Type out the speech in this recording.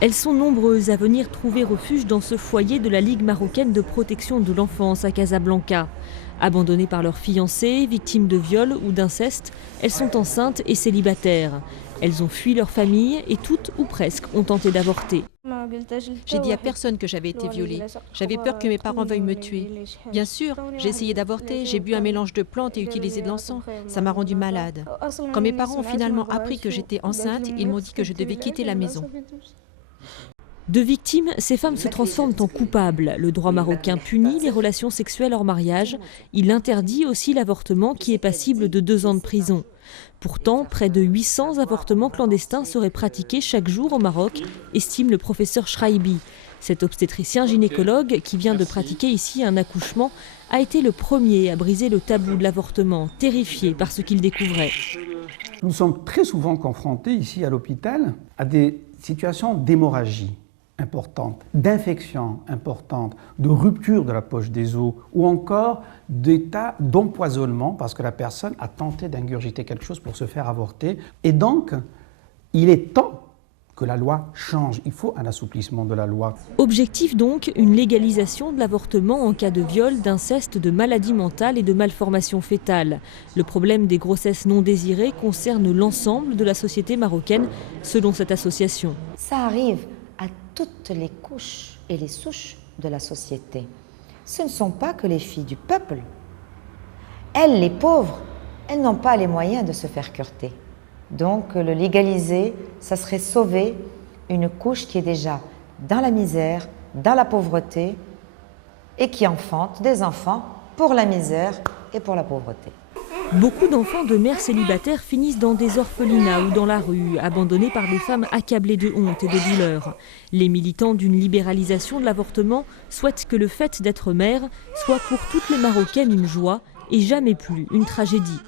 Elles sont nombreuses à venir trouver refuge dans ce foyer de la Ligue marocaine de protection de l'enfance à Casablanca. Abandonnées par leurs fiancés, victimes de viol ou d'inceste, elles sont enceintes et célibataires. Elles ont fui leur famille et toutes ou presque ont tenté d'avorter. J'ai dit à personne que j'avais été violée. J'avais peur que mes parents veuillent me tuer. Bien sûr, j'ai essayé d'avorter, j'ai bu un mélange de plantes et utilisé de l'encens. Ça m'a rendue malade. Quand mes parents ont finalement appris que j'étais enceinte, ils m'ont dit que je devais quitter la maison. De victimes, ces femmes se transforment en coupables. Le droit marocain punit les relations sexuelles hors mariage. Il interdit aussi l'avortement qui est passible de 2 ans de prison. Pourtant, près de 800 avortements clandestins seraient pratiqués chaque jour au Maroc, estime le professeur Shraibi. Cet obstétricien gynécologue qui vient de pratiquer ici un accouchement a été le premier à briser le tabou de l'avortement, terrifié par ce qu'il découvrait. Nous sommes très souvent confrontés ici à l'hôpital à des situations d'hémorragie importante, d'infection importante, de rupture de la poche des os ou encore d'état d'empoisonnement parce que la personne a tenté d'ingurgiter quelque chose pour se faire avorter. Et donc, il est temps que la loi change. Il faut un assouplissement de la loi. Objectif donc, une légalisation de l'avortement en cas de viol, d'inceste, de maladie mentale et de malformation fétale. Le problème des grossesses non désirées concerne l'ensemble de la société marocaine, selon cette association. Ça arrive à toutes les couches et les souches de la société. Ce ne sont pas que les filles du peuple. Elles, les pauvres, elles n'ont pas les moyens de se faire curter. Donc le légaliser, ça serait sauver une couche qui est déjà dans la misère, dans la pauvreté et qui enfante des enfants pour la misère et pour la pauvreté. Beaucoup d'enfants de mères célibataires finissent dans des orphelinats ou dans la rue, abandonnés par des femmes accablées de honte et de douleur. Les militants d'une libéralisation de l'avortement souhaitent que le fait d'être mère soit pour toutes les Marocaines une joie et jamais plus une tragédie.